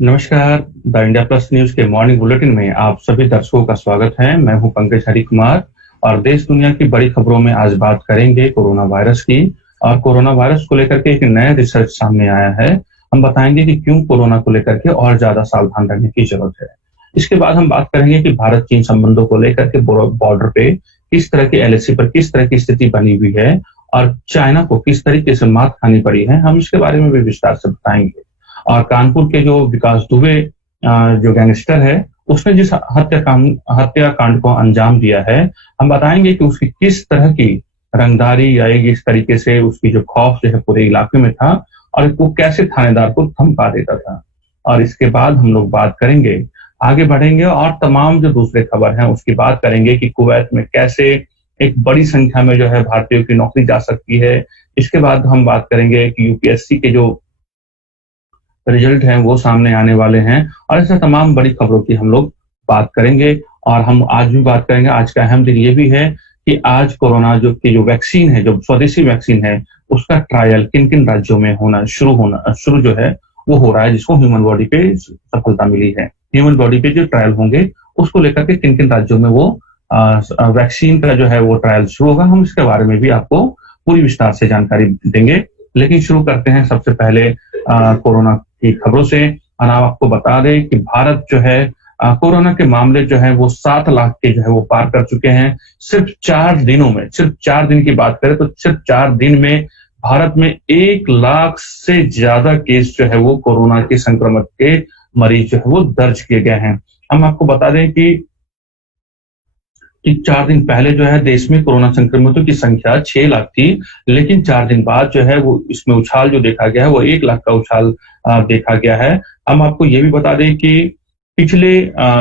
नमस्कार। The India plus news के morning bulletin में आप सभी दर्शकों का स्वागत है। मैं हूं पंकज हरि कुमार और देश दुनिया की बड़ी खबरों में आज बात करेंगे कोरोना वायरस की। और कोरोना वायरस को लेकर के एक नया रिसर्च सामने आया है। हम बताएंगे कि क्यों कोरोना को लेकर के और ज्यादा सावधान रहने की जरूरत है। इसके बाद हम बात करेंगे कि भारत चीन संबंधों को लेकर के बॉर्डर पे किस तरह की एलएसी पर किस तरह की स्थिति बनी हुई है और चाइना को किस तरीके से मात खानी पड़ी है। हम इसके बारे में भी विस्तार से बताएंगे। और कानपुर के जो विकास दुबे जो गैंगस्टर है, उसने जिस हत्याकांड को अंजाम दिया है, हम बताएंगे कि उसकी किस तरह की रंगदारी या इस तरीके से उसकी जो खौफ जो है पूरे इलाके में था और वो कैसे थानेदार को धमका देता था। और इसके बाद हम लोग बात करेंगे, आगे बढ़ेंगे और तमाम जो दूसरे खबर हैं उसकी बात करेंगे कि कुवैत में कैसे एक बड़ी संख्या में जो है भारतीयों की नौकरी जा सकती है। इसके बाद हम बात करेंगे कि यूपीएससी के जो रिजल्ट हैं वो सामने आने वाले हैं और ऐसे तमाम बड़ी खबरों की हम लोग बात करेंगे। और हम आज भी बात करेंगे, आज का अहम दिन ये भी है कि आज कोरोना जो वैक्सीन है, जो स्वदेशी वैक्सीन है, उसका ट्रायल किन किन राज्यों में शुरू जो है वो हो रहा है, जिसको ह्यूमन बॉडी पे सफलता मिली है। ह्यूमन बॉडी पे जो ट्रायल होंगे उसको लेकर के किन किन राज्यों में वो वैक्सीन का जो है वो ट्रायल शुरू होगा, हम इसके बारे में भी आपको पूरी विस्तार से जानकारी देंगे। लेकिन शुरू करते हैं सबसे पहले कोरोना की खबरों से। और आपको बता दें कि भारत जो है कोरोना के मामले जो है वो 7 लाख के जो है वो पार कर चुके हैं। सिर्फ 4 दिनों में, सिर्फ 4 दिन की बात करें तो सिर्फ 4 दिन में भारत में 1 लाख से ज्यादा केस जो है वो कोरोना के संक्रमण के मरीज जो है वो दर्ज किए गए हैं। हम आपको बता दें कि 4 दिन पहले जो है देश में कोरोना संक्रमितों की संख्या 6 लाख थी, लेकिन 4 दिन बाद जो है वो इसमें उछाल जो देखा गया है वो 1 लाख का उछाल देखा गया है। हम आपको ये भी बता दें कि पिछले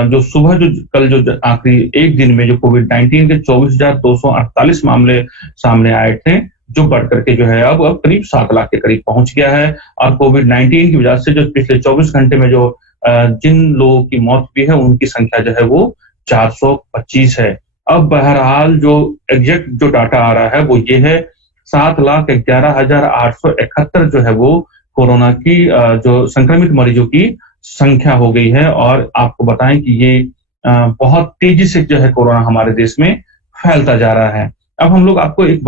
जो सुबह जो कल जो आखिरी एक दिन में जो कोविड-19 के 24,248 मामले सामने आए थे, जो बढ़ करके जो है अब करीब 7 लाख के करीब पहुंच गया है। और कोविड-19 की वजह से जो पिछले 24 घंटे में जो जिन लोगों की मौत हुई है उनकी संख्या जो है वो 425 है। अब बहरहाल जो एग्जैक्ट जो डाटा आ रहा है वो ये है, 7,11,871 जो है वो कोरोना की जो संक्रमित मरीजों की संख्या हो गई है। और आपको बताएं कि ये बहुत तेजी से जो है कोरोना हमारे देश में फैलता जा रहा है। अब हम लोग आपको एक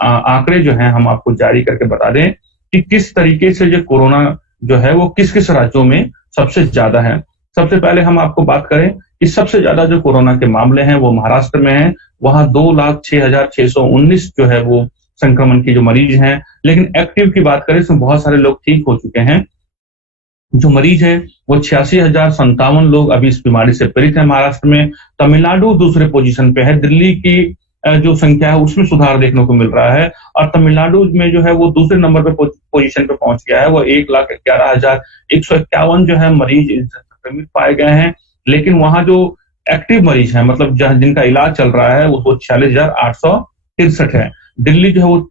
आंकड़े जो है हम आपको जारी करके बता दें कि किस तरीके से जो कोरोना जो है वो किस किस राज्यों में सबसे ज्यादा है। सबसे पहले हम आपको बात करें कि सबसे ज्यादा जो कोरोना के मामले हैं वो महाराष्ट्र में है। वहां 2,06,619 जो है वो संक्रमण के जो मरीज हैं। लेकिन एक्टिव की बात करें तो बहुत सारे लोग ठीक हो चुके हैं। जो मरीज है वो 86,057 लोग अभी इस बीमारी से पीड़ित है महाराष्ट्र में। तमिलनाडु दूसरे पोजीशन पे है। दिल्ली की जो संख्या है उसमें सुधार देखने को मिल रहा है और तमिलनाडु में जो है वो दूसरे नंबर पे पोजीशन पे पहुंच गया है। वो 1,11,151 जो है मरीज संक्रमित पाए गए हैं। लेकिन वहां जो एक्टिव मरीज है, मतलब जिनका इलाज चल रहा है, वो 46,863 है। दिल्ली जो है वो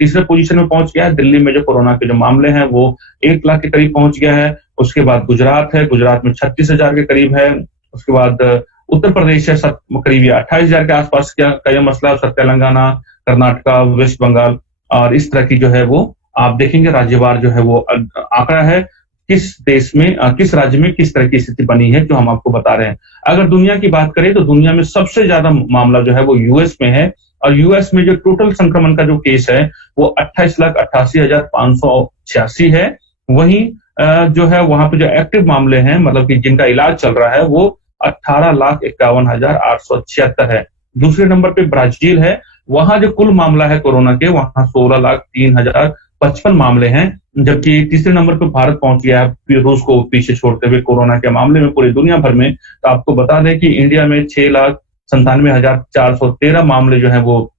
तीसरे पोजीशन में पहुंच गया है। दिल्ली में जो कोरोना के जो मामले हैं वो 1 लाख के करीब पहुंच गया है। उसके बाद गुजरात है, गुजरात में 36,000 के करीब है। उसके बाद उत्तर प्रदेश है, करीब 28,000 के आसपास का यह मसला है। तेलंगाना, कर्नाटका, वेस्ट बंगाल और इस तरह की जो है वो आप देखेंगे राज्यवार जो है वो आंकड़ा है, किस देश में किस राज्य में किस तरह की स्थिति बनी है, जो हम आपको बता रहे हैं। अगर दुनिया की बात करें तो दुनिया में सबसे ज्यादा मामला जो है वो यूएस में है। और यूएस में जो टोटल संक्रमण का जो केस है वो 28,88,586 है। वहीं जो है वहां पे जो एक्टिव मामले हैं, मतलब कि जिनका इलाज चल रहा है, वो 18,51,876 है। दूसरे नंबर पे ब्राजील है। वहां जो कुल मामला है कोरोना के, वहां 16,03,055 मामले हैं। जबकि तीसरे नंबर पे भारत पहुंच गया है रूस को पीछे छोड़ते हुए कोरोना के मामले में पूरी दुनिया भर में। तो आपको बता दें कि इंडिया में 6,97,413 मामले जो है वो,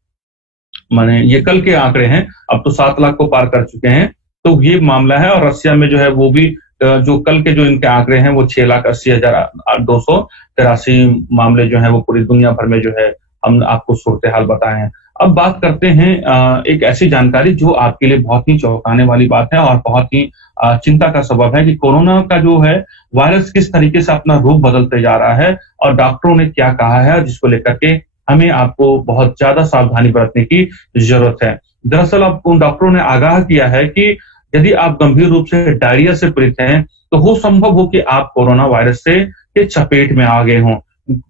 माने ये कल के आंकड़े हैं, अब तो 7 लाख को पार कर चुके हैं। तो ये मामला है। और रशिया में जो है वो भी जो कल के जो इनके आंकड़े हैं वो 6,80,283 मामले जो है वो पूरी दुनिया भर में जो है हम आपको सूरत हाल बताए हैं। अब बात करते हैं एक ऐसी जानकारी जो आपके लिए बहुत ही चौंकाने वाली बात है और बहुत ही चिंता का सबब है कि कोरोना का जो है वायरस किस तरीके से अपना रूप बदलते जा रहा है और डॉक्टरों ने क्या कहा है, जिसको लेकर के हमें आपको बहुत ज्यादा सावधानी बरतने की जरूरत है। दरअसल अब उन डॉक्टरों ने आगाह किया है कि यदि आप गंभीर रूप से डायरिया से पीड़ित हैं, तो हो संभव हो कि आप कोरोना वायरस से के चपेट में आ गए हों।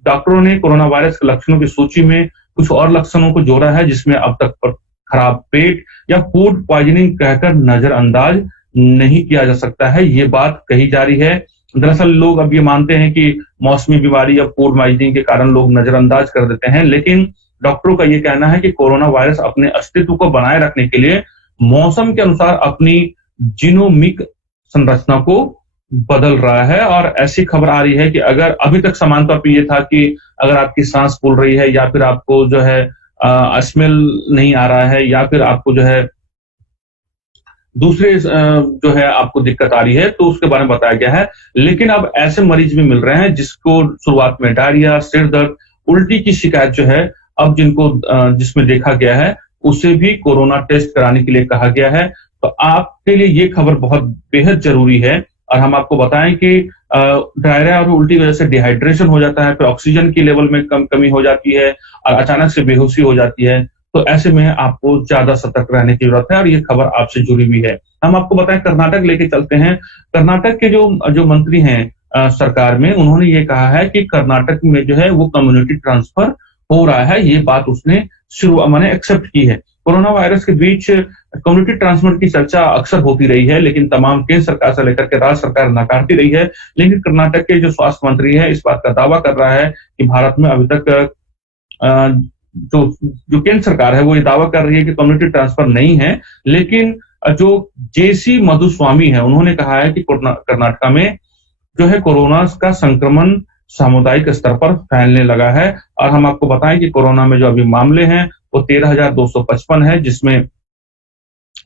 डॉक्टरों ने कोरोना वायरस के लक्षणों की सूची में कुछ और लक्षणों को जोड़ा है, जिसमें अब तक खराब पेट या फूड पॉइजनिंग कहकर नजरअंदाज नहीं किया जा सकता है। ये बात कही जा रही है। दरअसल लोग अब ये मानते हैं कि मौसमी बीमारी या फूड पॉइजनिंग के कारण लोग नजरअंदाज कर देते हैं, लेकिन डॉक्टरों का ये कहना है कि कोरोना वायरस अपने अस्तित्व को बनाए रखने के लिए मौसम के अनुसार अपनी जीनोमिक संरचना को बदल रहा है। और ऐसी खबर आ रही है कि अगर अभी तक समान तौर पर ये था कि अगर आपकी सांस फूल रही है या फिर आपको जो है स्मेल नहीं आ रहा है या फिर आपको जो है दूसरे जो है आपको दिक्कत आ रही है, तो उसके बारे में बताया गया है। लेकिन अब ऐसे मरीज भी मिल रहे हैं जिसको शुरुआत में डायरिया, सिर दर्द, उल्टी की शिकायत जो है अब जिनको जिसमें देखा गया है, उसे भी कोरोना टेस्ट कराने के लिए कहा गया है। तो आपके लिए ये खबर बहुत बेहद जरूरी है। और हम आपको बताएं कि डायरिया और उल्टी वजह से डिहाइड्रेशन हो जाता है, फिर ऑक्सीजन की लेवल में कमी हो जाती है और अचानक से बेहोशी हो जाती है। तो ऐसे में आपको ज्यादा सतर्क रहने की जरूरत है और ये खबर आपसे जुड़ी हुई है। हम आपको बताएं, कर्नाटक लेके चलते हैं। कर्नाटक के जो मंत्री हैं सरकार में, उन्होंने ये कहा है कि कर्नाटक में जो है वो कम्युनिटी ट्रांसफर हो रहा है। ये बात उसने मैंने एक्सेप्ट की है। कोरोना वायरस के बीच कम्युनिटी ट्रांसफर की चर्चा अक्सर होती रही है, लेकिन तमाम केंद्र सरकार से लेकर के राज्य सरकार नकारती रही है। लेकिन कर्नाटक के जो स्वास्थ्य मंत्री है इस बात का दावा कर रहा है कि भारत में अभी तक जो केंद्र सरकार है वो ये दावा कर रही है कि कम्युनिटी ट्रांसफर नहीं है। लेकिन जो जेसी मधुस्वामी है, उन्होंने कहा है कि कर्नाटक में जो है कोरोना का संक्रमण सामुदायिक स्तर पर फैलने लगा है। और हम आपको बताएं कि कोरोना में जो अभी मामले हैं वो 13,255 है, जिसमें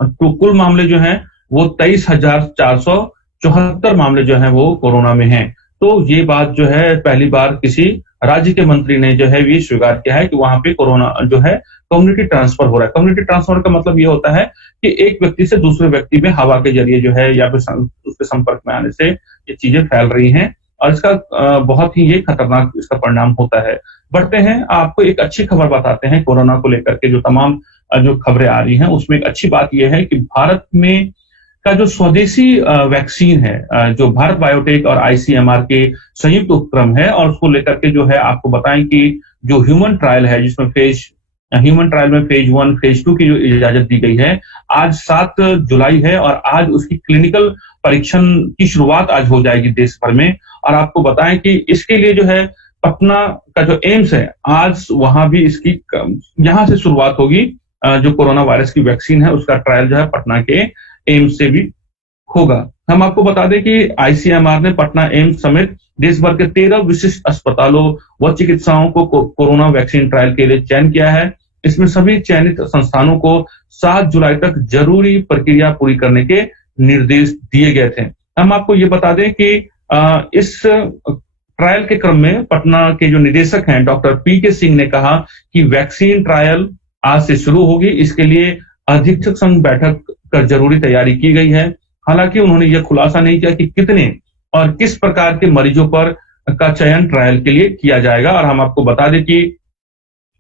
तो कुल मामले जो हैं वो 23,474 मामले जो हैं वो कोरोना में हैं। तो ये बात जो है पहली बार किसी राज्य के मंत्री ने जो है ये स्वीकार किया है कि वहां पे कोरोना जो है कम्युनिटी ट्रांसफर हो रहा है। कम्युनिटी ट्रांसफर का मतलब ये होता है कि एक व्यक्ति से दूसरे व्यक्ति में हवा के जरिए जो है या फिर उसके संपर्क में आने से ये चीजें फैल रही हैं और इसका बहुत ही ये खतरनाक इसका परिणाम होता है। बढ़ते हैं, आपको एक अच्छी खबर बताते हैं कोरोना को लेकर के। जो तमाम जो खबरें आ रही हैं उसमें एक अच्छी बात यह है कि भारत में का जो स्वदेशी वैक्सीन है, जो भारत बायोटेक और आईसीएमआर के संयुक्त उपक्रम है, और उसको लेकर के जो है आपको बताएं कि जो ह्यूमन ट्रायल है, जिसमें ह्यूमन ट्रायल में फेज 1 फेज 2 की जो इजाजत दी गई है, आज 7 जुलाई है और आज उसकी क्लिनिकल परीक्षण की शुरुआत आज हो जाएगी देश भर में। और आपको बताएं कि इसके लिए जो है पटना का जो एम्स है, आज वहां भी इसकी यहां से शुरुआत होगी। जो कोरोना वायरस की वैक्सीन है उसका ट्रायल जो है पटना के एम्स से भी होगा। हम आपको बता दें कि आईसीएमआर ने पटना एम्स समेत देश भर के 13 विशिष्ट अस्पतालों व चिकित्साओं को कोरोना वैक्सीन ट्रायल के लिए चयन किया है। इसमें सभी चयनित संस्थानों को 7 जुलाई तक जरूरी प्रक्रिया पूरी करने के निर्देश दिए गए थे। हम आपको ये बता दें कि इस ट्रायल के क्रम में पटना के जो निदेशक हैं डॉक्टर पीके सिंह ने कहा कि वैक्सीन ट्रायल आज से शुरू होगी। इसके लिए अधीक्षक संघ बैठक कर जरूरी तैयारी की गई है। हालांकि उन्होंने यह खुलासा नहीं किया कि कितने और किस प्रकार के मरीजों पर का चयन ट्रायल के लिए किया जाएगा। और हम आपको बता दें कि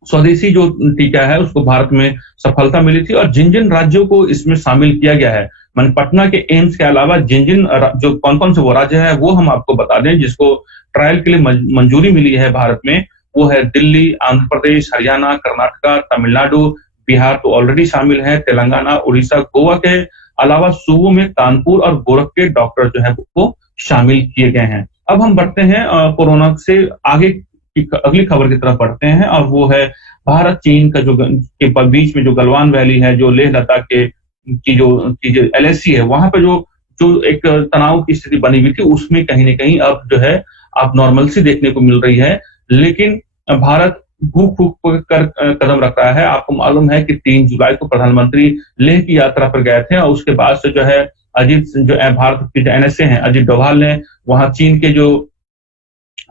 स्वदेशी जो टीका है उसको भारत में सफलता मिली थी और जिन जिन राज्यों को इसमें शामिल किया गया है, मान पटना के एम्स के अलावा जिन जिन जो कौन कौन से वो राज्य है वो हम आपको बता दें जिसको ट्रायल के लिए मंजूरी मिली है भारत में। वो है दिल्ली, आंध्र प्रदेश, हरियाणा, कर्नाटका, तमिलनाडु, बिहार तो ऑलरेडी शामिल है, तेलंगाना, उड़ीसा, गोवा के अलावा सूबों में कानपुर और गोरख के डॉक्टर जो है वो शामिल किए गए हैं। अब हम बढ़ते हैं कोरोना से आगे की अगली खबर की तरफ बढ़ते हैं और वो है भारत चीन का जो के बीच में जो गलवान वैली है, जो लेह लद्दाख के की जो एलएसी है, वहां पे जो एक तनाव की स्थिति बनी हुई थी उसमें कहीं ना कहीं अब जो है आप नॉर्मलसी देखने को मिल रही है। लेकिन भारत फूक फूक कर कदम रख रहा है। आपको मालूम है कि 3 जुलाई को प्रधानमंत्री लेह की यात्रा पर गए थे और उसके बाद से जो है अजीत जो भारत के जो एनएसए हैं अजीत डोभाल ने वहां चीन के जो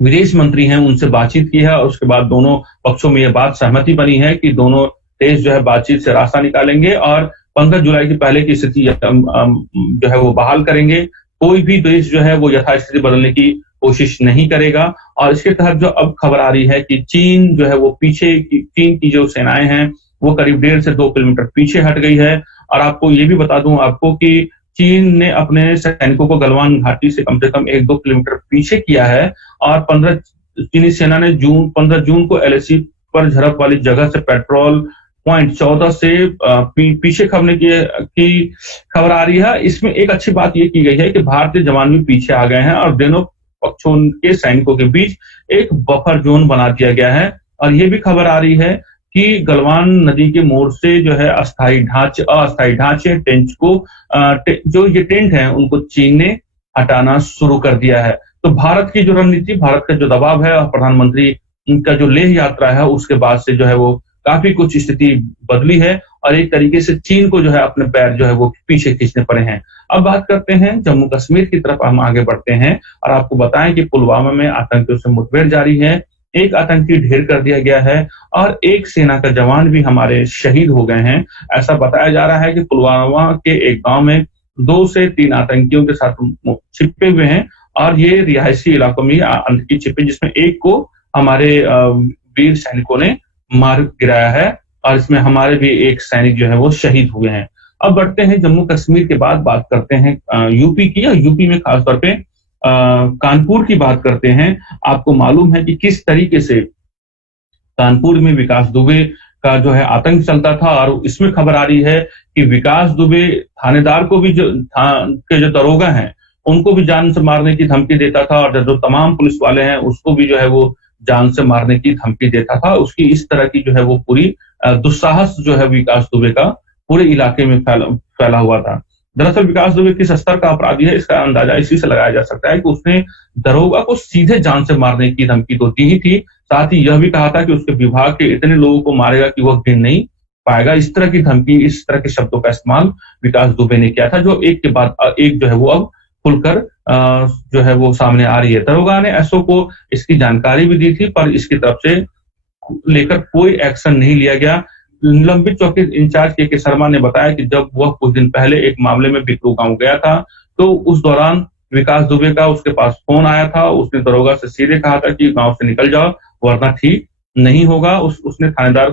विदेश मंत्री हैं उनसे बातचीत की है और उसके बाद दोनों पक्षों में यह बात सहमति बनी है कि दोनों देश जो है बातचीत से रास्ता निकालेंगे और 15 जुलाई की पहले की स्थिति जो है वो बहाल करेंगे। कोई भी देश जो है वो यथास्थिति बदलने की कोशिश नहीं करेगा। और इसके तहत जो अब खबर आ रही है कि चीन जो है वो चीन की जो सेनाएं हैं वो करीब 1.5 से 2 किलोमीटर पीछे हट गई है। और आपको ये भी बता दूं आपको कि चीन ने अपने सैनिकों को गलवान घाटी से कम 1-2 किलोमीटर पीछे किया है और 15 चीनी सेना ने 15 जून को एलएसी पर झड़प वाली जगह से पेट्रोल पॉइंट 14 से पीछे खबरने की खबर आ रही है। इसमें एक अच्छी बात ये की गई है कि भारतीय जवान भी पीछे आ गए हैं और दोनों पक्षों के सैनिकों के बीच एक बफर जोन बना दिया गया है। और ये भी खबर आ रही है कि गलवान नदी के मोड़ से जो है अस्थायी ढांचे टेंट को जो ये टेंट है उनको चीन ने हटाना शुरू कर दिया है। तो भारत की जो रणनीति, भारत का जो दबाव है और प्रधानमंत्री का जो लेह यात्रा है उसके बाद से जो है वो काफी कुछ स्थिति बदली है और एक तरीके से चीन को जो है अपने पैर जो है वो पीछे खींचने पड़े हैं। अब बात करते हैं जम्मू कश्मीर की तरफ, हम आगे बढ़ते हैं और आपको बताएं कि पुलवामा में आतंकियों से मुठभेड़ जारी है। एक आतंकी ढेर कर दिया गया है और एक सेना का जवान भी हमारे शहीद हो गए हैं। ऐसा बताया जा रहा है कि पुलवामा के एक गांव में 2 से 3 आतंकियों के साथ छिपे हुए हैं और ये रिहायशी इलाकों में आतंकी छिपे, जिसमें एक को हमारे वीर सैनिकों ने मार गिराया है और इसमें हमारे भी एक सैनिक जो है वो शहीद हुए हैं। अब बढ़ते हैं जम्मू कश्मीर के बाद बात करते हैं यूपी की, और यूपी में खासतौर पे कानपुर की बात करते हैं। आपको मालूम है कि किस तरीके से कानपुर में विकास दुबे का जो है आतंक चलता था और इसमें खबर आ रही है कि विकास दुबे थानेदार को भी जो दरोगा हैं उनको भी जान से मारने की धमकी देता था और जो तमाम पुलिस वाले हैं उसको भी जो है वो जान से मारने की धमकी देता था। उसकी इस तरह की जो है वो पूरी दुस्साहस जो है विकास दुबे का पूरे इलाके में फैला हुआ था। दरअसल विकास दुबे किस स्तर का अपराधी है इसका अंदाजा इसी से लगाया जा सकता है कि उसने दरोगा को सीधे जान से मारने की धमकी तो दी ही थी, साथ ही यह भी कहा था कि उसके विभाग के इतने लोगों को मारेगा कि वह गिन नहीं पाएगा। इस तरह की धमकी, इस तरह के शब्दों का इस्तेमाल विकास दुबे ने किया था, जो एक के बाद एक जो है वो अब खुलकर जो है वो सामने आ रही है। दरोगा ने एसओ को इसकी जानकारी भी दी थी पर इसकी तरफ से लेकर कोई एक्शन नहीं लिया गया। निलंबित चौकी इंचार्ज के शर्मा ने बताया कि जब वह कुछ दिन पहले एक मामले में बिकरू गांव गया था तो उस दौरान विकास दुबे का उसके पास फोन आया था। उसने दरोगा से सीधे कहा था कि गांव से निकल जाओ वरना ठीक नहीं होगा। उसने अपने थानेदार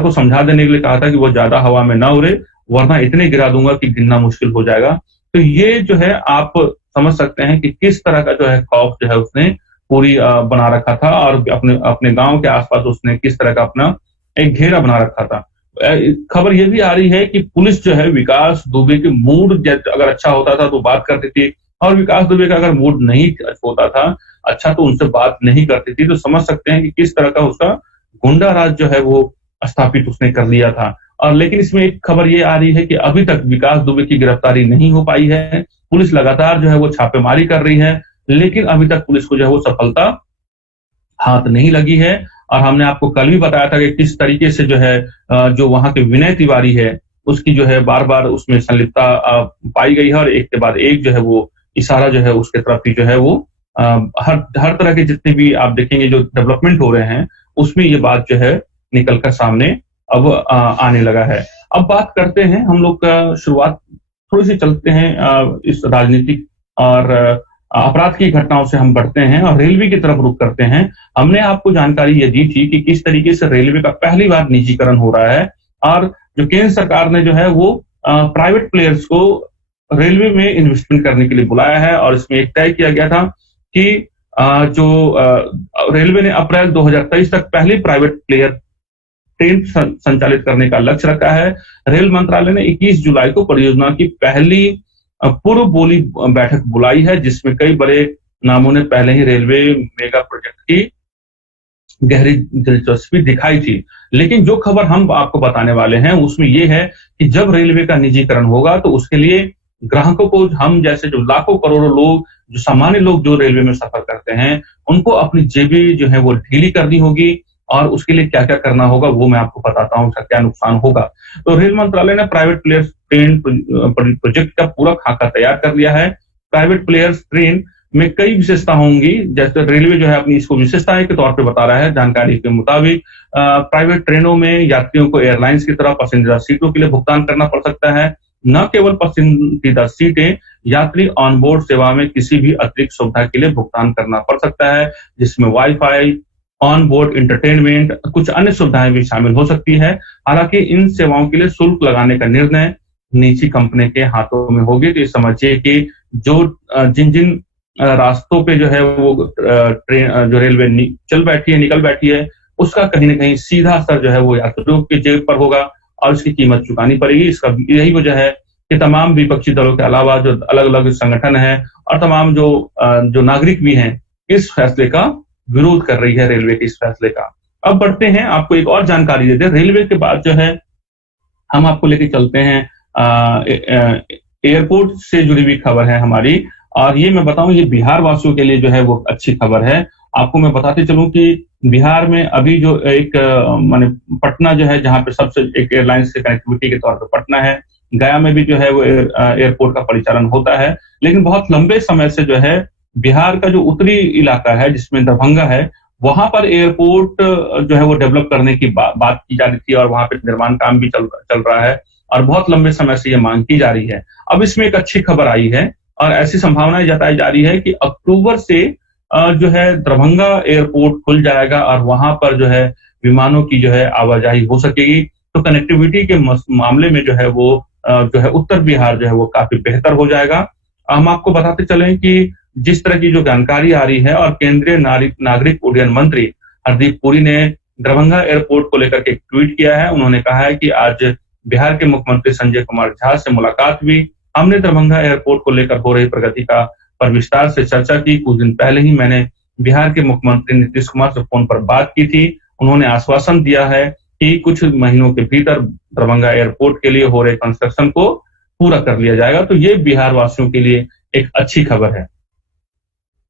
को समझा देने के लिए कहा था कि वो ज्यादा हवा में ना उड़े वरना इतने गिरा दूंगा कि गिनना मुश्किल हो जाएगा। तो ये जो है आप समझ सकते हैं कि किस तरह का जो है खौफ जो है उसने पूरी बना रखा था और अपने गांव के आसपास उसने किस तरह का अपना एक घेरा बना रखा था। खबर यह भी आ रही है कि पुलिस जो है विकास दुबे के मूड अगर अच्छा होता था तो बात करती थी और विकास दुबे का अगर मूड नहीं होता था अच्छा तो उनसे बात नहीं करती थी। तो समझ सकते हैं कि किस तरह का उसका गुंडा राज जो है वो स्थापित उसने कर लिया था। और लेकिन इसमें एक खबर ये आ रही है कि अभी तक विकास दुबे की गिरफ्तारी नहीं हो पाई है। पुलिस लगातार जो है वो छापेमारी कर रही है लेकिन अभी तक पुलिस को जो है वो सफलता हाथ नहीं लगी है। और हमने आपको कल भी बताया था कि किस तरीके से जो है जो वहां के विनय तिवारी है उसकी जो है बार बार उसमें संलिप्तता पाई गई है और एक के बाद एक जो है वो इशारा जो है उसके तरफ ही जो है वो हर तरह के जितने भी आप देखेंगे जो डेवलपमेंट हो रहे हैं उसमें ये बात जो है निकलकर सामने अब आने लगा है। अब बात करते हैं हम लोग का शुरुआत थोड़ी सी चलते हैं इस राजनीतिक और अपराध की घटनाओं से हम बढ़ते हैं और रेलवे की तरफ रुख करते हैं। हमने आपको जानकारी ये दी थी कि किस तरीके से रेलवे का पहली बार निजीकरण हो रहा है और जो केंद्र सरकार ने जो है वो प्राइवेट प्लेयर्स को रेलवे में इन्वेस्टमेंट करने के लिए बुलाया है और इसमें एक तय किया गया था कि जो रेलवे ने अप्रैल 2023 तक पहली प्राइवेट प्लेयर ट्रेन संचालित करने का लक्ष्य रखा है। रेल मंत्रालय ने 21 जुलाई को परियोजना की पहली पूर्व बोली बैठक बुलाई है जिसमें कई बड़े नामों ने पहले ही रेलवे मेगा प्रोजेक्ट की गहरी दिलचस्पी दिखाई थी। लेकिन जो खबर हम आपको बताने वाले हैं उसमें यह है कि जब रेलवे का निजीकरण होगा तो उसके लिए ग्राहकों को, हम जैसे जो लाखों करोड़ों लोग, जो सामान्य लोग जो रेलवे में सफर करते हैं, उनको अपनी जेबी जो है वो ढीली करनी होगी और उसके लिए क्या क्या करना होगा वो मैं आपको बताता हूँ, उसका क्या नुकसान होगा। तो रेल मंत्रालय ने प्राइवेट प्लेयर्स ट्रेन प्रोजेक्ट का पूरा खाका तैयार कर लिया है। प्राइवेट प्लेयर्स ट्रेन में कई विशेषता होंगी, जैसे रेलवे जो है अपनी इसको विशेषताएं के तौर पे बता रहा है। जानकारी के मुताबिक प्राइवेट ट्रेनों में यात्रियों को एयरलाइंस की तरह पसंदीदा सीटों के लिए भुगतान करना पड़ सकता है। न केवल पसंदीदा सीटें, यात्री ऑनबोर्ड सेवा में किसी भी अतिरिक्त सुविधा के लिए भुगतान करना पड़ सकता है, जिसमें वाईफाई, ऑन बोर्ड इंटरटेनमेंट, कुछ अन्य सुविधाएं भी शामिल हो सकती है। हालांकि इन सेवाओं के लिए शुल्क लगाने का निर्णय निजी कंपनी के हाथों में होगी। तो ये समझिए कि जो जिन जिन रास्तों पे जो है वो ट्रेन जो रेलवे चल बैठी है, निकल बैठी है, उसका कहीं न कहीं सीधा असर जो है वो यात्रियों की जेब पर होगा और उसकी कीमत चुकानी पड़ेगी। इसका यही वजह है कि तमाम विपक्षी दलों के अलावा जो अलग-अलग संगठन हैं और तमाम जो नागरिक भी हैं, इस फैसले का विरोध कर रही है, रेलवे के इस फैसले का। अब बढ़ते हैं, आपको एक और जानकारी देते हैं। रेलवे के बाद जो है हम आपको लेके चलते हैं एयरपोर्ट से जुड़ी हुई खबर है हमारी, और ये मैं बताऊं, ये बिहार वासियों के लिए जो है वो अच्छी खबर है। आपको मैं बताते चलूं कि बिहार में अभी जो एक माने पटना जो है, जहां पे सबसे एक एयरलाइंस से कनेक्टिविटी के तौर पे पटना है, गया में भी जो है वो एयरपोर्ट का परिचालन होता है, लेकिन बहुत लंबे समय से जो है बिहार का जो उत्तरी इलाका है जिसमें दरभंगा है, वहां पर एयरपोर्ट जो है वो डेवलप करने की बात की जा रही थी और वहां पे निर्माण काम भी चल रहा है और बहुत लंबे समय से ये मांग की जा रही है। अब इसमें एक अच्छी खबर आई है और ऐसी संभावनाएं जताई जा रही है कि अक्टूबर से जो है दरभंगा एयरपोर्ट खुल जाएगा और वहां पर जो है विमानों की जो है आवाजाही हो सकेगी। तो कनेक्टिविटी के मामले में जो है उत्तर बिहार जो है वो काफी बेहतर हो जाएगा। हम आपको बताते चलें कि जिस तरह की जो जानकारी आ रही है, और केंद्रीय नागरिक उड्डयन मंत्री हरदीप पुरी ने दरभंगा एयरपोर्ट को लेकर के एक ट्वीट किया है। उन्होंने कहा है कि आज बिहार के मुख्यमंत्री संजय कुमार झा से मुलाकात हुई। हमने दरभंगा एयरपोर्ट को लेकर हो रही प्रगति पर विस्तार से चर्चा की। कुछ दिन पहले ही मैंने बिहार के मुख्यमंत्री नीतीश कुमार से फोन पर बात की थी। उन्होंने आश्वासन दिया है कि कुछ महीनों के भीतर दरभंगा एयरपोर्ट के लिए हो रहे कंस्ट्रक्शन को पूरा कर लिया जाएगा। तो ये बिहार वासियों के लिए एक अच्छी खबर है।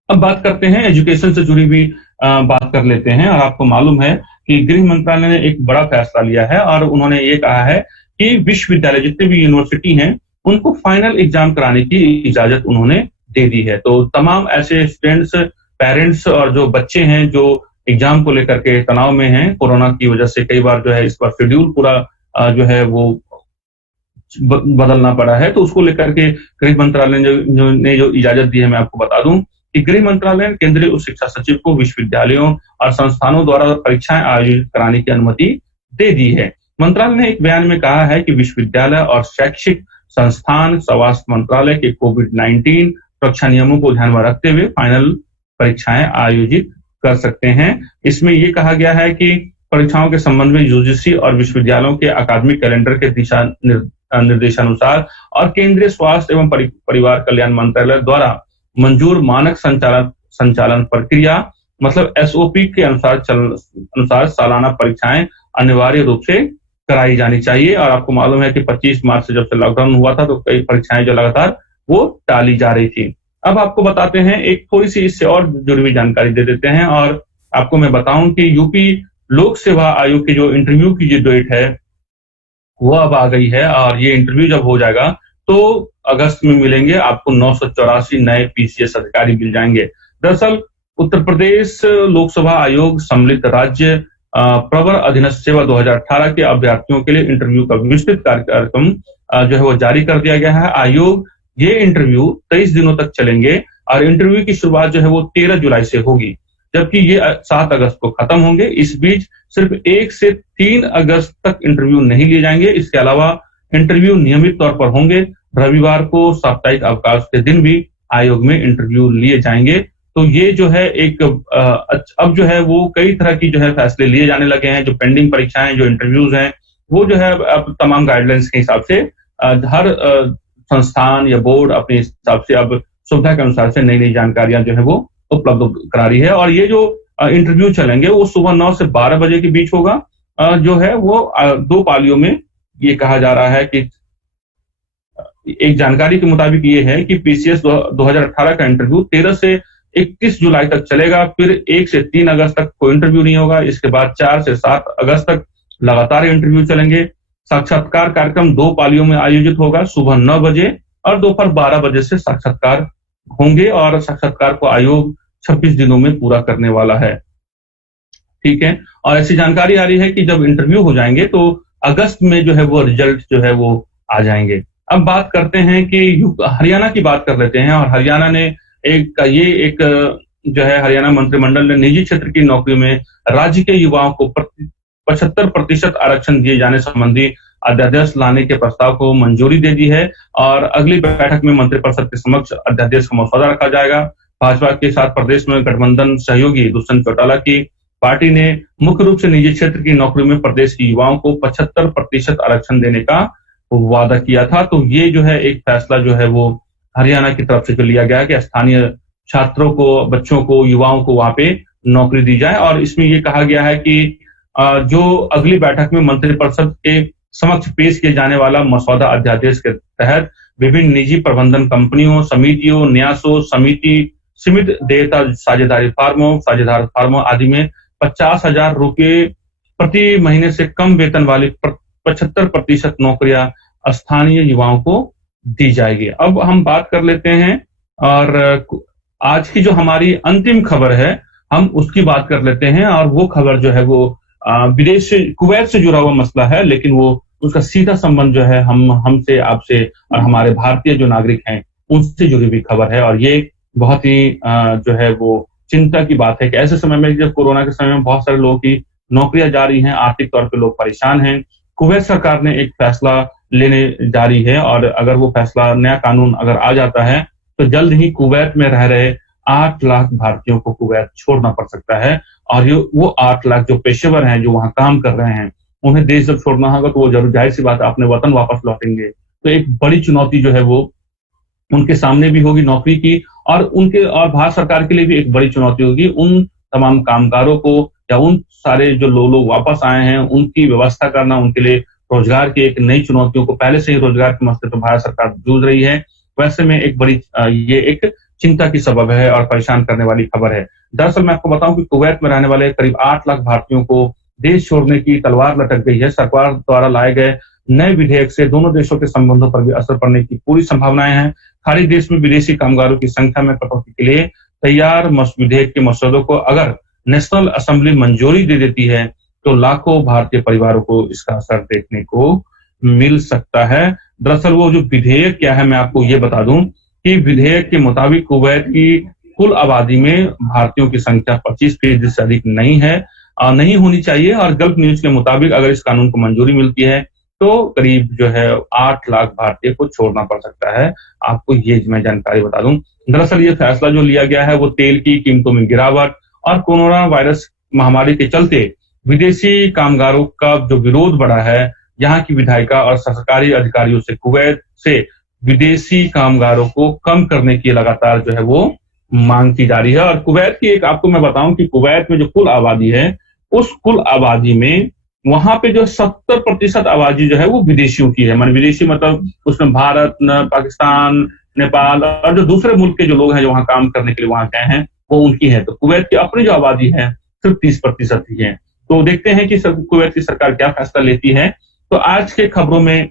अब बात करते हैं एजुकेशन से जुड़ी हुई बात कर लेते हैं। और आपको मालूम है कि गृह मंत्रालय ने एक बड़ा फैसला लिया है और उन्होंने ये कहा है कि विश्वविद्यालय जितने भी यूनिवर्सिटी हैं उनको फाइनल एग्जाम कराने की इजाजत उन्होंने दे दी है। तो तमाम ऐसे स्टूडेंट्स, पेरेंट्स और जो बच्चे हैं जो एग्जाम को लेकर के तनाव में हैं, कोरोना की वजह से कई बार जो है इस बार शेड्यूल पूरा जो है वो बदलना पड़ा है, तो उसको लेकर के गृह मंत्रालय ने जो इजाजत दी है, मैं आपको बता दूं कि गृह मंत्रालय ने केंद्रीय उच्च शिक्षा सचिव को विश्वविद्यालयों और संस्थानों द्वारा परीक्षाएं आयोजित कराने की अनुमति दे दी है। मंत्रालय ने एक बयान में कहा है कि विश्वविद्यालय और शैक्षिक संस्थान स्वास्थ्य मंत्रालय के कोविड-19 सुरक्षा नियमों को ध्यान में रखते हुए फाइनल परीक्षाएं आयोजित कर सकते हैं। इसमें यह कहा गया है कि परीक्षाओं के संबंध में यूजीसी और विश्वविद्यालयों के अकादमिक कैलेंडर के दिशा निर्देशानुसार और केंद्रीय स्वास्थ्य एवं परिवार कल्याण मंत्रालय द्वारा मंजूर मानक संचालन प्रक्रिया मतलब एसओपी के अनुसार सालाना परीक्षाएं अनिवार्य रूप से कराई जानी चाहिए। और आपको मालूम है कि 25 मार्च से जब से लॉकडाउन हुआ था तो कई परीक्षाएं जो लगातार वो टाली जा रही थी। अब आपको बताते हैं, एक थोड़ी सी इससे और जुड़ी हुई जानकारी दे देते हैं। और आपको मैं बताऊं कि यूपी लोक सेवा आयोग की जो इंटरव्यू की जो डेट है वो अब आ गई है और ये इंटरव्यू जब हो जाएगा तो अगस्त में मिलेंगे आपको 984 नए पीसीएस अधिकारी मिल जाएंगे। दरअसल उत्तर प्रदेश लोकसभा आयोग सम्मिलित राज्य प्रवर अधीनस्थ सेवा 2018 के अभ्यर्थियों के लिए इंटरव्यू का विस्तृत कार्यक्रम जो है वो जारी कर दिया गया है। आयोग ये इंटरव्यू 23 दिनों तक चलेंगे और इंटरव्यू की शुरुआत जो है वो 13 जुलाई से होगी, जबकि ये 7 अगस्त को खत्म होंगे। इस बीच सिर्फ 1 से 3 अगस्त तक इंटरव्यू नहीं लिए जाएंगे। इसके अलावा इंटरव्यू नियमित तौर पर होंगे। रविवार को साप्ताहिक अवकाश के दिन भी आयोग में इंटरव्यू लिए जाएंगे। तो ये जो है एक अब जो है वो कई तरह की जो है फैसले लिए जाने लगे हैं। जो पेंडिंग परीक्षाएं, जो इंटरव्यूज हैं, वो जो है अब तमाम गाइडलाइंस के हिसाब से हर संस्थान या बोर्ड अपने हिसाब से अब सुविधा के अनुसार से नई नई जानकारियां जो है वो उपलब्ध करा रही है। और ये जो इंटरव्यू चलेंगे वो सुबह 9 से 12 बजे के बीच होगा। जो है वो 2 पालियों में ये कहा जा रहा है कि एक जानकारी के मुताबिक ये है कि पीसीएस 2018 का इंटरव्यू 13 से 31 जुलाई तक चलेगा। फिर 1 से 3 अगस्त तक कोई इंटरव्यू नहीं होगा। इसके बाद 4 से 7 अगस्त तक लगातार इंटरव्यू चलेंगे। साक्षात्कार कार्यक्रम 2 पालियों में आयोजित होगा। सुबह 9 बजे और दोपहर 12 बजे से साक्षात्कार होंगे और साक्षात्कार को आयोग 26 दिनों में पूरा करने वाला है। ठीक है, और ऐसी जानकारी आ रही है कि जब इंटरव्यू हो जाएंगे तो अगस्त में जो है वो रिजल्ट जो है वो आ जाएंगे। अब बात करते हैं कि हरियाणा की बात कर लेते हैं। और हरियाणा ने एक जो है हरियाणा मंत्रिमंडल ने निजी क्षेत्र की नौकरियों में राज्य के युवाओं को 75% आरक्षण दिए जाने संबंधी अध्यादेश लाने के प्रस्ताव को मंजूरी दे दी है और अगली बैठक में मंत्रिपरिषद के समक्ष अध्यादेश का मसौदा रखा जाएगा। भाजपा के साथ प्रदेश में गठबंधन सहयोगी दुष्यंत चौटाला की पार्टी ने मुख्य रूप से निजी क्षेत्र की नौकरियों में प्रदेश के युवाओं को 75% आरक्षण देने का वादा किया था। तो ये जो है एक फैसला जो है वो हरियाणा की तरफ से जो लिया गया है कि स्थानीय छात्रों को, बच्चों को, युवाओं को वहां पे नौकरी दी जाए। और इसमें ये कहा गया है कि जो अगली बैठक में मंत्रिपरिषद के समक्ष पेश किए जाने वाला मसौदा अध्यादेश के तहत विभिन्न निजी प्रबंधन कंपनियों, समितियों, न्यासों, सीमित देयता साझेदार फार्मों आदि में 50,000 रुपये प्रति महीने से कम वेतन वाली 75% नौकरियां स्थानीय युवाओं को दी जाएगी। अब हम बात कर लेते हैं और आज की जो हमारी अंतिम खबर है हम उसकी बात कर लेते हैं। और वो खबर जो है वो विदेश से, कुवैत से जुड़ा हुआ मसला है, लेकिन वो उसका सीधा संबंध जो है हमसे, आपसे और हमारे भारतीय जो नागरिक हैं उनसे जुड़ी हुई खबर है। और ये बहुत ही जो है वो चिंता की बात है कि ऐसे समय में, जब कोरोना के समय में बहुत सारे लोगों की नौकरियां जा रही हैं, आर्थिक तौर पे लोग परेशान हैं, कुवैत सरकार ने एक फैसला लेने जा रही है। और अगर वो फैसला, नया कानून अगर आ जाता है तो जल्द ही कुवैत में रह रहे 8 लाख भारतीयों को कुवैत छोड़ना पड़ सकता है। और ये वो 8 लाख जो पेशेवर हैं, जो वहां काम कर रहे हैं, उन्हें देश जब छोड़ना होगा तो वो जरूर, जाहिर सी बात है, अपने वतन वापस लौटेंगे। तो एक बड़ी चुनौती जो है वो उनके सामने भी होगी नौकरी की, और उनके और भारत सरकार के लिए भी एक बड़ी चुनौती होगी उन तमाम कामगारों को या उन सारे जो लोग वापस आए हैं उनकी व्यवस्था करना, उनके लिए रोजगार की एक नई चुनौतियों को, पहले से ही रोजगार के मसले पर भारत सरकार जूझ रही है। वैसे में एक बड़ी ये एक चिंता की सबब है और परेशान करने वाली खबर है। दरअसल मैं आपको बताऊं कि कुवैत में रहने वाले करीब 8 लाख भारतीयों को देश छोड़ने की तलवार लटक गई है। सरकार द्वारा लाए गए नए विधेयक से दोनों देशों के संबंधों पर भी असर पड़ने की पूरी संभावनाएं हैं। खाड़ी देश में विदेशी कामगारों की संख्या में कटौती के लिए तैयार विधेयक के मसौदों को अगर नेशनल असेंबली मंजूरी दे देती है तो लाखों भारतीय परिवारों को इसका असर देखने को मिल सकता है। दरअसल वो जो विधेयक क्या है, मैं आपको ये बता दूं कि विधेयक के मुताबिक कुवैत की कुल आबादी में भारतीयों की संख्या 25% से अधिक नहीं है, नहीं होनी चाहिए। और गल्फ न्यूज के मुताबिक अगर इस कानून को मंजूरी मिलती है तो करीब जो है 8 लाख भारतीय को छोड़ना पड़ सकता है। आपको ये मैं जानकारी बता दूं, दरअसल ये फैसला जो लिया गया है वो तेल की कीमतों में गिरावट और कोरोना वायरस महामारी के चलते विदेशी कामगारों का जो विरोध बढ़ा है, यहाँ की विधायिका और सरकारी अधिकारियों से कुवैत से विदेशी कामगारों को कम करने की लगातार जो है वो मांग की जा रही है। और कुवैत की एक आपको मैं बताऊं कि कुवैत में जो कुल आबादी है, उस कुल आबादी में वहां पे जो 70% आबादी जो है वो विदेशियों की है। मान विदेशी मतलब उसमें भारत, पाकिस्तान, नेपाल और जो दूसरे मुल्क के जो लोग हैं जो वहां काम करने के लिए वहां गए हैं वो उनकी है। तो कुवैत की अपनी जो आबादी है सिर्फ 30% ही है। तो देखते हैं कि कुवैत की सरकार क्या फैसला लेती है। तो आज के खबरों में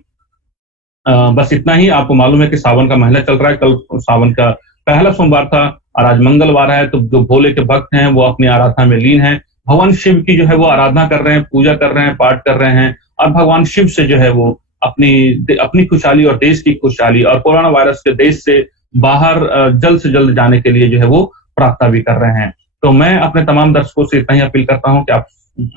बस इतना ही। आपको मालूम है कि सावन का महीना चल रहा है, कल सावन का पहला सोमवार था और आज मंगलवार है। तो जो भोले के भक्त हैं वो अपनी आराधना में लीन हैं, भगवान शिव की जो है वो आराधना कर रहे हैं, पूजा कर रहे हैं, पाठ कर रहे हैं और भगवान शिव से जो है वो अपनी खुशहाली और देश की खुशहाली और कोरोना वायरस के देश से बाहर जल्द से जल्द जाने के लिए जो है वो प्रार्थना भी कर रहे हैं। तो मैं अपने तमाम दर्शकों से इतना ही अपील करता हूं कि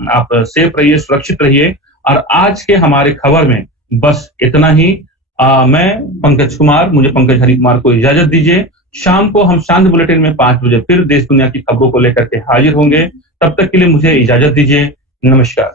आप सेफ रहिए, सुरक्षित रहिए। और आज के हमारे खबर में बस इतना ही। मैं पंकज कुमार, मुझे पंकज हरि कुमार को इजाजत दीजिए। शाम को हम शांत बुलेटिन में 5 बजे फिर देश दुनिया की खबरों को लेकर के हाजिर होंगे। तब तक के लिए मुझे इजाजत दीजिए। नमस्कार।